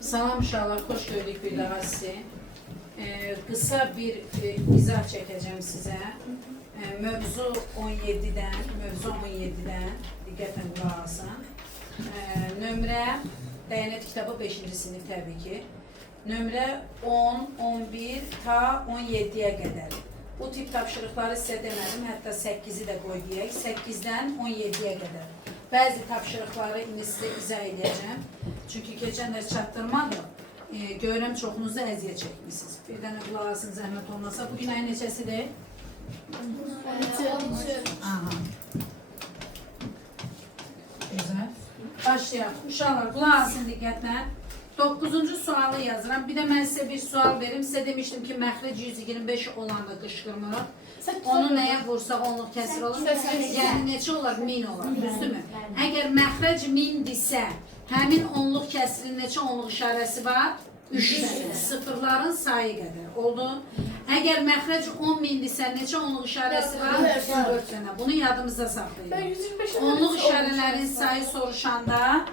Salam uşaqlar, xoş gördük bir daha sizi. Qısa bir izah çəkəcəm sizə. Mövzu 17-dən, diqqətlə qulaq alsın. Nömrə, Dəyanət kitabı 5-ci sinif təbii ki. Nömrə 10, 11 ta 17-yə qədər. Bu tip tapşırıqları sizə demədim, hətta 8-i də qoy deyək. 8-dən 17-yə qədər. Bəzi tapşırıqları indi sizə izah edəcəm. Çünki keçənlər çatdırmadım. Görürəm çoxunuzu əziyyət çəkmişsiniz. Bir dənə qulaq alsın, zəhmət olmasa. Bugün ayın neçəsidir? 13. Aha. Güzel. Başlayaq. Uşaqlar, qulaq alsın diqqətlə. 9-cu sualı yazıram. Bir də mən sizə bir sual verim. Sizə demişdim ki, məxrəc 125 olanda qışqırmırıq. Onu nəyə vursaq onluq kəsir olur? Yəni neçə olar? 1000 olar. Düzdürmü? Əgər məxrəc 1000-dirsə, həmin onluq kəsirin neçə onluq işarəsi var? 3 dənə. Sıfırların sayı qədər. Oldu? Əgər məxrəc 10.000-dirsə, neçə onluq işarəsi var? 4 dənə. Bunu yadımızda saxlayın. Onluq işarələrin sayı soruşanda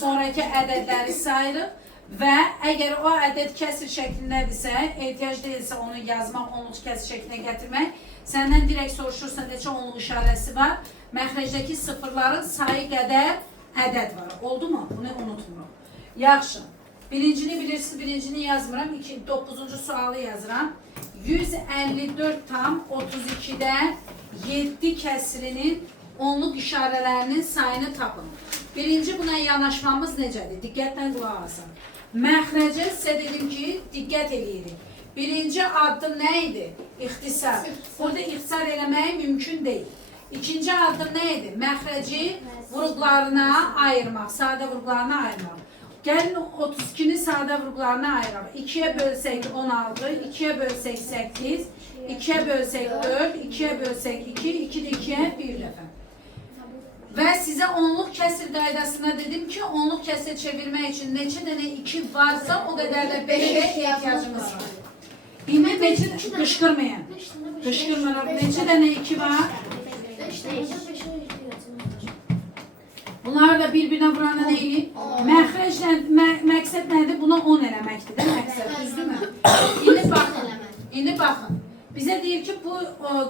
sonraki ədədləri sayırıq. Və əgər o ədəd kəsir şəklindədirsə, ehtiyac deyilsə onu yazmaq, onluq kəsir şəklinə gətirmək, səndən direkt soruşursa neçə onluq işarəsi var, məxrəcdəki sıfırların sayı qədər ədəd var. Oldu mu? Bunu unutmuruq. Yaxşı. Birincini bilirsiniz, birincini yazmıram. 9-cu sualı yazıram. 154 tam 32'də 7 kəsirinin onluq işarələrinin sayını tapın. Birinci buna yanaşmamız necədir? Diqqətlə qulaq alsın. Məxrəcə sizə dedim ki, diqqət eləyirik. Birinci addım nə idi? İxtisar. Burada ixtisar eləmək mümkün deyil. İkinci addım nə idi? Məxrəci vurğularına ayırmaq, sadə vurğularına ayırmaq. Gəlin 32'ni sadə vurğularına ayıraq. 2'yə bölsək 16, 2'yə bölsək 8, 2'yə bölsək 4, 2'yə bölsək 2, 2'də 2'yə bir dəfə. Və sizə onluq kəsir qaydasına dedim ki, onluq kəsir çevirmək üçün neçə dənə 2 varsa, o qədər də 5'ə ehtiyacımız var. İndi neçə qışqırmayın. Qışqırmayın. Neçə dənə 2 var? Bunlar da bir-birinə vurana neyin? Məxrəclə, məqsəd nədir? Buna 10 eləməkdir də məqsəd, düzdürmü? İndi baxın. Bizə deyir ki, bu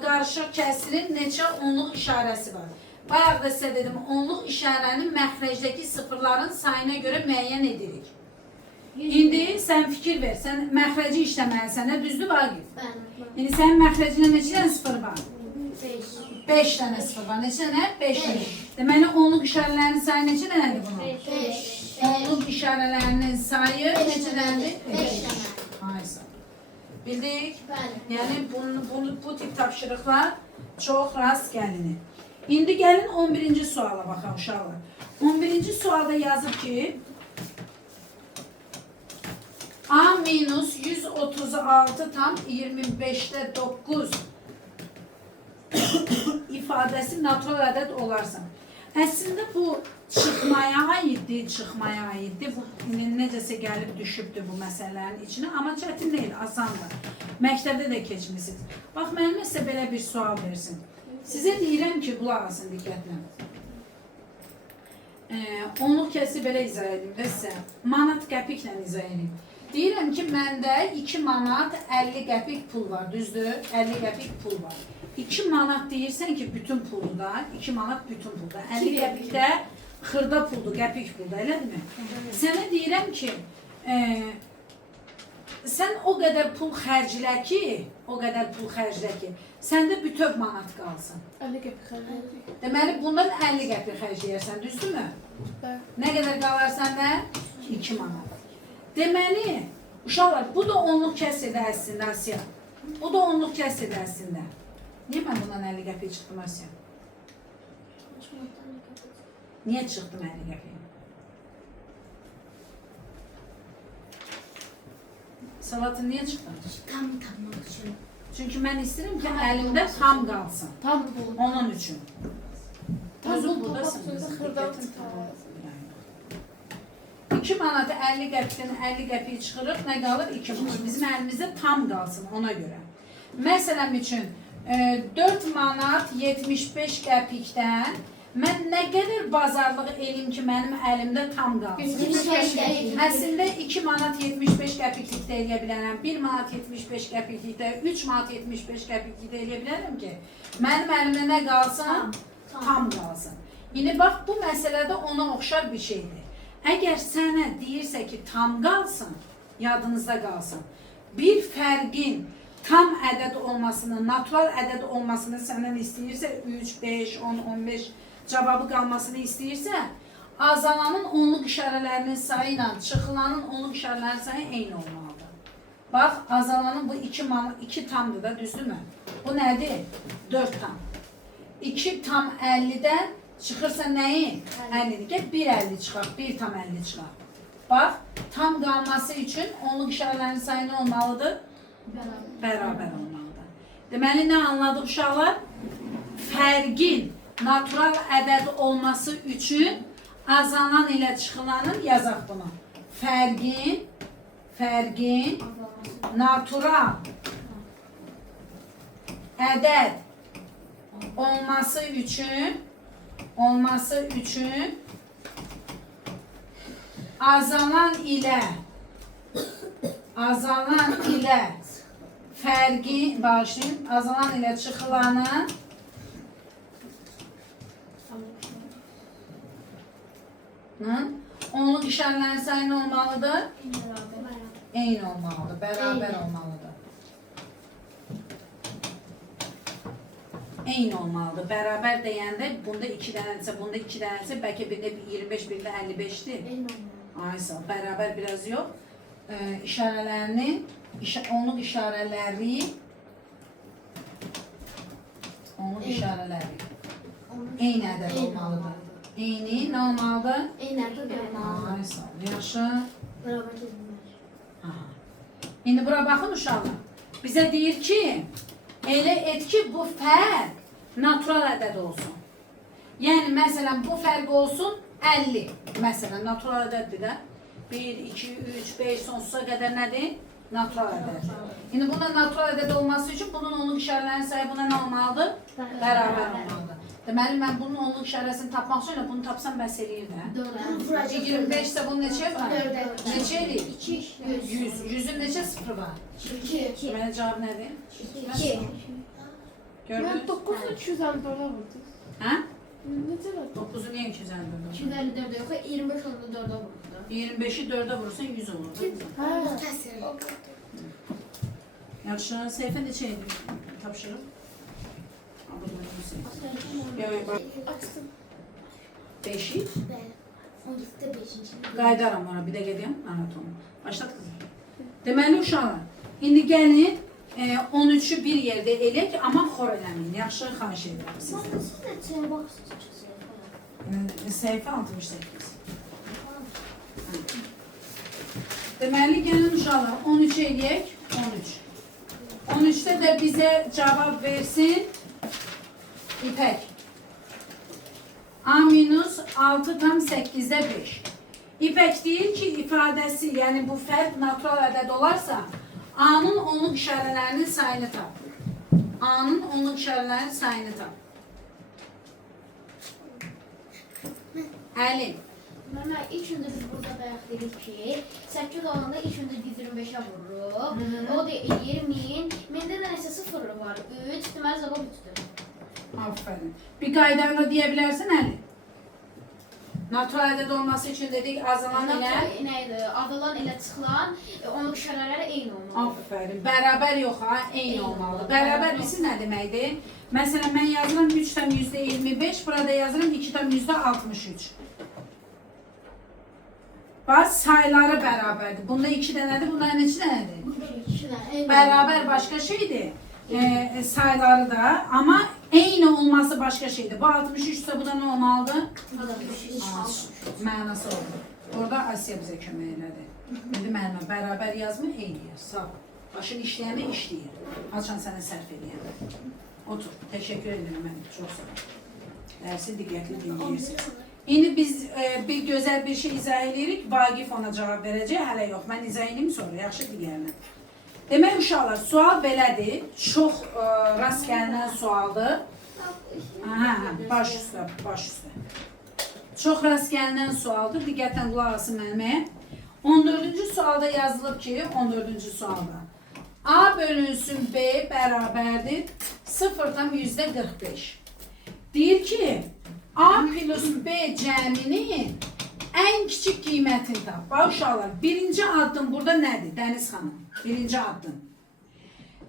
qarışıq kəsirin neçə onluq işarəsi var. Bayaq da sizə dedim, onluq işarənin məxrəcdəki sıfırların sayına görə müəyyən edirik. İndi sən fikir ver, sən məxrəci işləməlisən, düzdür Vaqif? İndi sənin məxrəcində neçə dənə sıfır var? 5 dənə sıfır var. Neçə dənə? 5 dənə. Deməli, onluq işarələrinin sayı neçə dənədir bunun? 5. Onluq işarələrinin sayı neçə dənədir? 5 dənə. Haysa. Bildik? Yəni, bu tip tapşırıqlar çox rast gəlinir. İndi gəlin 11-ci suala baxaq uşaqlar. 11-ci sualda yazıb ki, A minus 136 tam 25'də 9 ifadəsi natural ədəd olarsa. Əslində bu çıxmaya aiddir. Bu necəsə gəlib düşübdür bu məsələlərin içine, amma çətin deyil, asandır. Məktəbdə də keçmişsiniz. Bax, mənimlə sizə belə bir sual versin. Sizə deyirəm ki, qulaq alsın diqqətlə. Onluq kəsi belə izah edim və sizə. Manat qəpiklə izah edim. Deyirəm ki, məndə 2 manat 50 qəpik pul var, düzdür? 50 qəpik pul var. 2 manat deyirsən ki, bütün puldur da, 2 manat bütün puldur. 50 qəpik də xırda puldur, qəpik puldur, elədirmi? Sənə deyirəm ki, sən o qədər pul xərclə ki, səndə bütöv manat qalsın. 50 qəpik xərcləyəcək. Deməli, bundan 50 qəpik xərcləyərsən, düzdürmü? Nə qədər qalar səndə? 2 manat. Deməli, uşaqlar, bu da onluq kəsirdə əslində, Asiya. Bu da onluq kəsirdə əslində. Niyə mən bundan 50 qəpik çıxdım, Asiya? Niyə çıxdım 50 qəpik? Salatın niyə çıxdın? Tam tapmaq üçün. Çünki mən istəyirəm ki, əlimdə tam qalsın. Tam pul. Onun üçün. Özün buradasın. Xırdalık. 2 manatı 50 qəpikdən 50 qəpik çıxırıq, nə qalır? 2 manat. Bizim əlimizdə tam qalsın ona görə. Məsələn üçün 4 manat 75 qəpikdən Mən nə qədər bazarlıq eləyim ki, mənim əlimdə tam qalsın. Əslində 2 manat 75 qəpiklikdə eləyə bilərəm, 1 manat 75 qəpiklikdə, 3 manat 75 qəpiklikdə eləyə bilərəm ki, mənim əlimdə nə qalsın? Tam qalsın. İndi bax, bu məsələdə ona oxşar bir şeydir. Əgər sənə deyirsə ki, tam qalsın, yadınızda qalsın, bir fərqin tam ədəd olmasını, natural ədəd olmasını səndən istəyirsə, 3, 5, 10, 15 cavabı qalmasını istəyirsə, azalanın onluq işarələrinin sayı ilə çıxılanın onluq işarələrinin sayı eyni olmalıdır. Bax, azalanın bu 2 tamdır da, düzdürmü? Bu nədir? 4 tam. 2 tam 50-dən çıxırsa nəyin? 50-dir. Gəl 1,50 çıxaq, 1 tam 50 çıxaq. Bax, tam qalması üçün onluq işarələrinin sayı nə olmalıdır? Bərabər olmalıdır. Deməli, nə anladıq uşaqlar? Fərqin natural ədəd olması üçün azalan ilə çıxılanın yazaq bunu. Fərqin natural ədəd olması üçün azalan ilə fərqi bağışlayın, azalan ilə çıxılanın onluq işarələrinin sayı nə olmalıdır? Eyni olmalıdır, bərabər olmalıdır. Eyni olmalıdır. Bərabər deyəndə bunda 2 dənədirsə, bunda 2 dənədirsə, bəlkə birində 25, birində 55-dir. Aysa, bərabər biraz yox. İşarələrinin, onluq işarələri eyni ədəd olmalıdır. Eyni nə olmalıdır? Eyni ədəd olmalıdır. Aysa, yaxşı. Bərabər edilmir. İndi bura baxın uşaqlar. Bizə deyir ki, elə et ki, bu fərq natural ədəd olsun. Yəni, məsələn, bu fərq olsun 50. Məsələn, natural ədəddir də. 1, 2, 3, 5, sonsuza qədər nədir? Natural ədəd. İndi bunda natural ədəd olması üçün bunun onluq işarələrinin sayı buna nə olmalıdır? Bərabər olmalıdır. Deməli, mən bunun onluq işarəsini tapmaq üçün bunu tapsam bəs eləyir də. 25 isə bunun neçə var? Neçə eləyir? 100. 100-ün neçə sıfırı var? 2. Deməli, cavab nədir? 2. Gördünüz? Ben 9,254'e vurdum. Hə? Necə var? 9'u niyə 254? 254'e yox, 25 oldu 4'e vurdu. 25'i 4'e vurursan 100 olur. Ha. Yaxşı, səhifə neçə edir? Tapşırıb. Açtım. 5'i. 12'de 5. Qaydaram ora, bir də gedəyim anatomu. Başlat kızım. Deməli uşaqlar, indi gəlin 13'ü bir yerdə elək, amma xor eləməyin. Yaxşı, xahiş edirəm sizdən. Siz neçəyə baxırsınız? Səhifə 68. Deməli, gəlin uşaqlar, 13 eləyək, 13. 13'də də bizə cavab versin İpək. A minus 6 tam 8'də 5. İpək deyir ki, ifadəsi, yəni bu fərq natural ədəd olarsa, A'nın onluq işarələrinin sayını tap. A'nın onluq işarələrinin sayını tap. Əli. Mən ilk öndə biz burada bayaq dedik ki, 8 olanda ilk öndə 125'e vururuq. O da 20. Məndə də nəsə sıfırı var. 3, deməli cavab 3'dür. Aferin. Bir qaydayla deyə bilərsən Əli. Natural ədəd olması üçün dedik azalan ilə. Nəydi? Azalan ilə çıxılan onluq işarələri eyni olmalı. Aferin. Bərabər yox ha, eyni olmalıdır. Bərabər bilsin nə deməkdir? Məsələn, mən yazıram 3 tam %25, burada yazıram 2 tam %63. Bax, sayıları bərabərdir. Bunda 2 dənədir, bunda neçə dənədir? Bərabər başqa şeydir. Sayıları da, amma eyni olması başqa şeydir. Bu 63 ise bu da nə olmalıdır? Mənası oldu. Orada Asiya bizə kömək elədi. İndi mənimlə bərabər yazma, eyni yaz. Sağ ol. Başın işləyəni işləyir. Açan sənə sərf eləyəndə. Otur. Təşəkkür edirəm mən. Çox sağ ol. Dərsi diqqətli dinləyirsiniz. İndi biz bir gözəl bir şey izah edirik. Vaqif ona cavab verəcək. Hələ yox. Mən izah edeyim sonra. Yaxşı digərinə. Demək uşaqlar, sual belədir. Çox rast gəlinən sualdır. Aha, baş üstə, baş üstə. Çox rast gəlinən sualdır. Diqqətlə qulaq asın müəllimə. 14-cü sualda yazılıb ki, 14-cü sualda A bölünsün B bərabərdir 0,45. Deyir ki, A plus B cəminin ən kiçik qiymətini tap. Bax uşaqlar, birinci addım burada nədir? Dəniz xanım, birinci addım.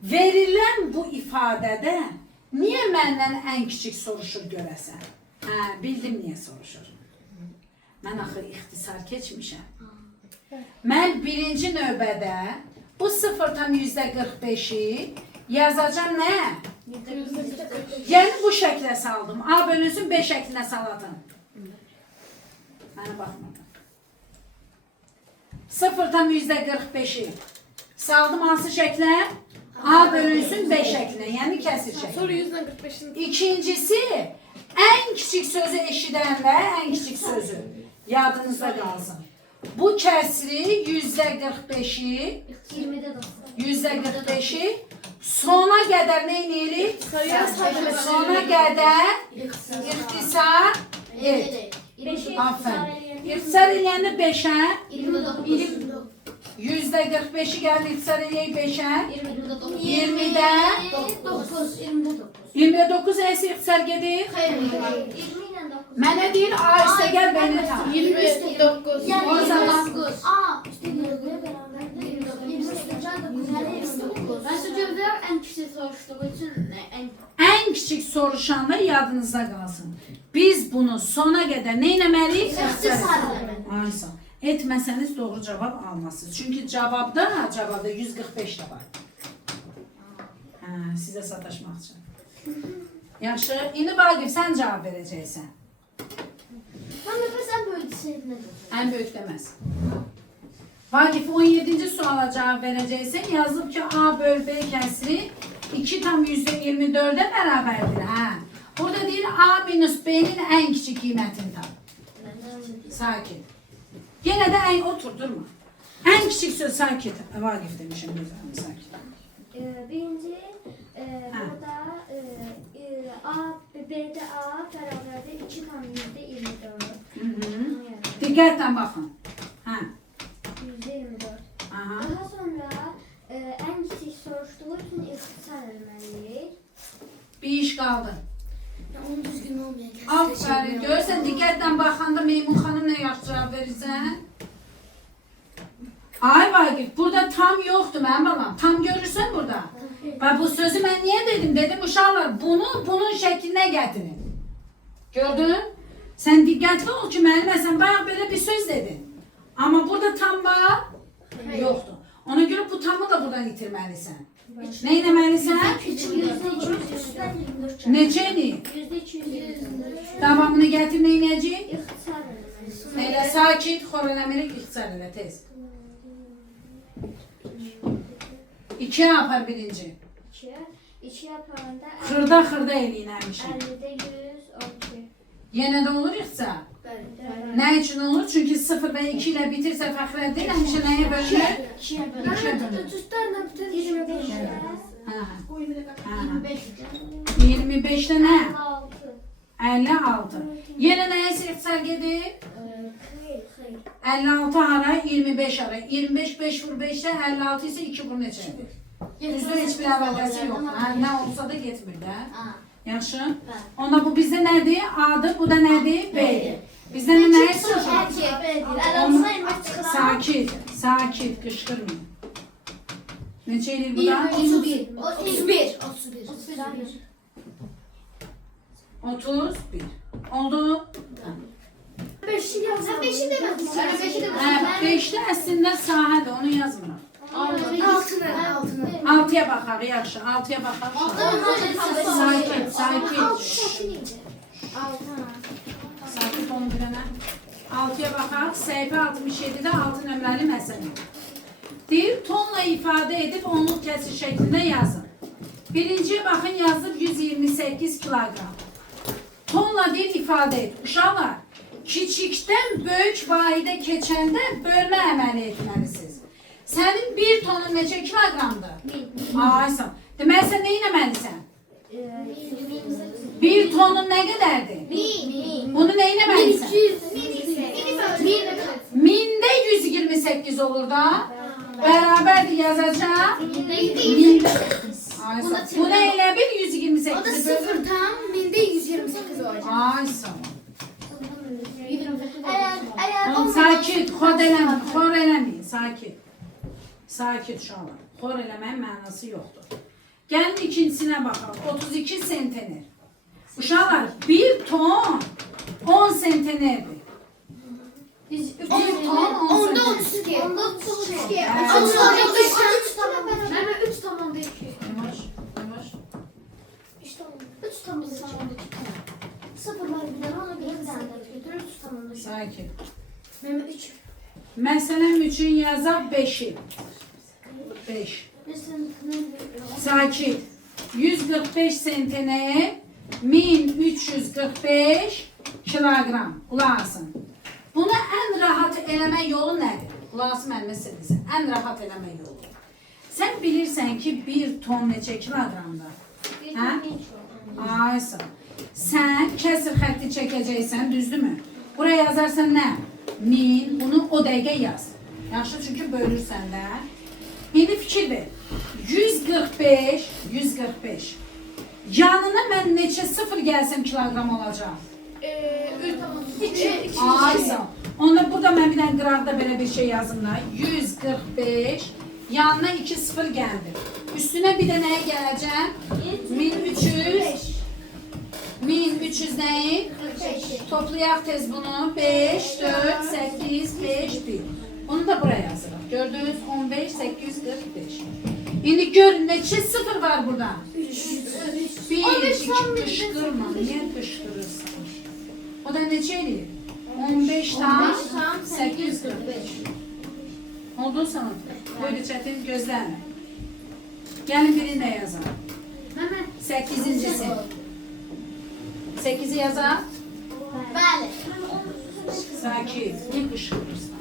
Verilən bu ifadədə niyə məndən ən kiçik soruşur görəsən? Hə, bildim niyə soruşur. Mən axı ixtisar keçmişəm. Mən birinci növbədə bu 0,45'i yazacağım nə? Yəni bu şəklə saldım. A bölünsün B şəklinə salatın. Mənə baxmadım. 0,45'i saldım hansı şəklə? A bölünsün B şəklinə, yəni kəsir şəklinə. Sonra 145'in İkincisi, en küçük sözü eşidəndə, en küçük sözü yadınızda qalsın. Bu kəsri %45'i, 20'de 9. %45'i sona qədər nə edirik? sayıya Sona qədər ixtisar et. Aferin. İxtisar eləyəndə 5'ə, 29. %45'i gəldi ixtisar eləyək 5'ə, 29. 20'də 9. 29. 29 əsi ixtisar gedir. 20 ilə 9. Mənə deyir A üstə gəl beni tam. 29. Yani O zaman- 29. Aa, işte 20'ye beraber 29. Ben sözcükler en küçük soruştuğu için en En küçük soruşanda yadınızda qalsın. Biz bunu sona qədər nə etməliyik? İxtisar eləməliyik. Aysa. Etməsəniz doğru cavab almazsınız. Çünki cavabda 145 də var. Hə, sizə sataşmaq üçün. Yaxşı. İndi Vaqif sən cavab verəcəksən. Ben de sen böyle düşündün. Ən böyük deməz. Vaqif 17-ci suala cavab verəcəksən. Yazılıb ki A böl B kəsri 2,24'e bərabərdir. Hə. Burada deyir A minus B'nin ən kiçik qiymətini tap. Sakit. Yenə də ən oturdurma. Ən kiçik söz sakit. Vaqif demişim gözlərim sakit. Birinci burada A, B'de A beraberinde 2 tam %24. Diqqətlə baxın. Hə. %24. Aha. Daha sonra en küçük soruştuğu için ixtisar etmeliyiz. Bir iş qaldı. Onun düzgün olmayan Aferin. Görürsən diqqətlə baxanda Meymun xanım nə yaxşı cavab verirsən? Ay Vaqif, burada tam yoxdur mənim balam. Tam görürsən burada. Bax bu sözü mən niyə dedim? Dedim uşaqlar bunu bunun şəklinə gətirin. Gördün? Sən diqqətli ol ki, müəllimə bayaq belə bir söz dedin. Amma burada tam var, yoxdur. Ona görə bu tamı da buradan itirməlisən. Nə etməlisən? %224. Neçəni? %224. Davamını gətir, nə edəcək? İxtisar etmeliyiz. Elə sakit, xor eləmirik, ixtisar elə tez. 2 yapar birinci. 2 yaparında Xırda eləyin həmişə. 50'de 112. Yenə də olur ixtisar. Nə üçün olur? Çünki 0 və 2 ilə bitirsə Fəxrəddin həmişə nəyə bölünür? 2'yə bölünür. Hə. Hə. 25'də nə? 56. Yenə nəyə ixtisar gedir? 56 ara, 25 ara. 25 5 vur 5'də 56 isə 2 vur neçədir? Düzdür, heç bir əlaqəsi yox. Hə, nə olsa da getmir də. Yaxşı? Onda bu bizdə nədir? A'dır, bu da nədir? B'dir. Bizdə nəyə soruşur? Sakit, sakit, qışqırmayın. Neçə eləyir bu da? 31. 31. Oldu? 5'i yazalım. 5'i de ben. 5'i de Hə, 5'də əslində sahədir, onu yazmırıq. 6'ya baxaq, yaxşı. 6'ya baxaq. Sakit, sakit. Sakit olun bir dənə. 6'ya baxaq. Səhifə 67-də 6 nömrəli məsələ. Deyir, tonla ifadə edib onluq kəsir şəklində yazın. Birinciyə baxın, yazıb 128 kilogram. Tonla deyir, ifadə et. Uşaqlar, kiçikdən böyük vahidə keçəndə bölmə əməli etməlisiniz. Sənin 1 tonun neçə kilogramdır? Aysan. Deməli, sən nə etməlisən? 28. Bir tonun ne kadardır? Bunu neyine benzer? Minde 128 olur da. Beraber yazacağım. Minde. Ay sağ ol. Bu neyle bir 128 O da 0 tam minde 128 olacak. Ay sağ ol. Oğlum sakit, xor eləmeyin, sakit. Sakit uşaqlar. Xor eləməyin mənası yoxdur. Gəlin ikincisine bakalım. 32 sentener. Uşaqlar, 1 ton 10 sentenerdir. 1 ton 10 Onda sentener. 12. Onda 32. Ama sonra 3 tamam değil ki. Yavaş, yavaş. 3 tamam değil. Sıfır var bir tane ona göre bir tane de götürür tutamam. Sakin. Mənim 3. Məsələn üçün yazaq 5'i. 5. Sakin. 145 sentener 1345 kilogram. Qulaq asın. Bunu ən rahat eləmə yolu nədir? Qulaq asın mənimə sizə. Ən rahat eləmə yolu. Sən bilirsən ki 1 ton neçə kiloqramdır? Hə? Ay sağ ol. Sən kəsir xətti çəkəcəksən, düzdürmü? Buraya yazarsan nə? 1000, bunu o dəqiqə yaz. Yaxşı, çünki bölürsən də. İndi fikir ver. 145. Yanına mən neçə sıfır gəlsəm kiloqram olacaq? 3 tamam. Ay sağ ol. Onda burada mən bir dənə qıraqda belə bir şey yazım da. 145, yanına 2 sıfır gəldi. Üstünə bir də nəyə gələcəm? 1300. 1300 nəyi? Toplayaq tez bunu. 5, 4, 8, 5, 1. Onu da buraya yazırıq. Gördünüz? 15, 845. İndi görün neçə sıfır var burada? 1, 2, qışqırma. Niyə qışqırırsan? O da neçə eləyir? 15 tam 845. Oldu sana? Böyle çətin gözləmə. Gəlin birini də yazaq. 8-incisi. 8'i yazaq. Bəli. Sakit. Niyə qışqırırsan?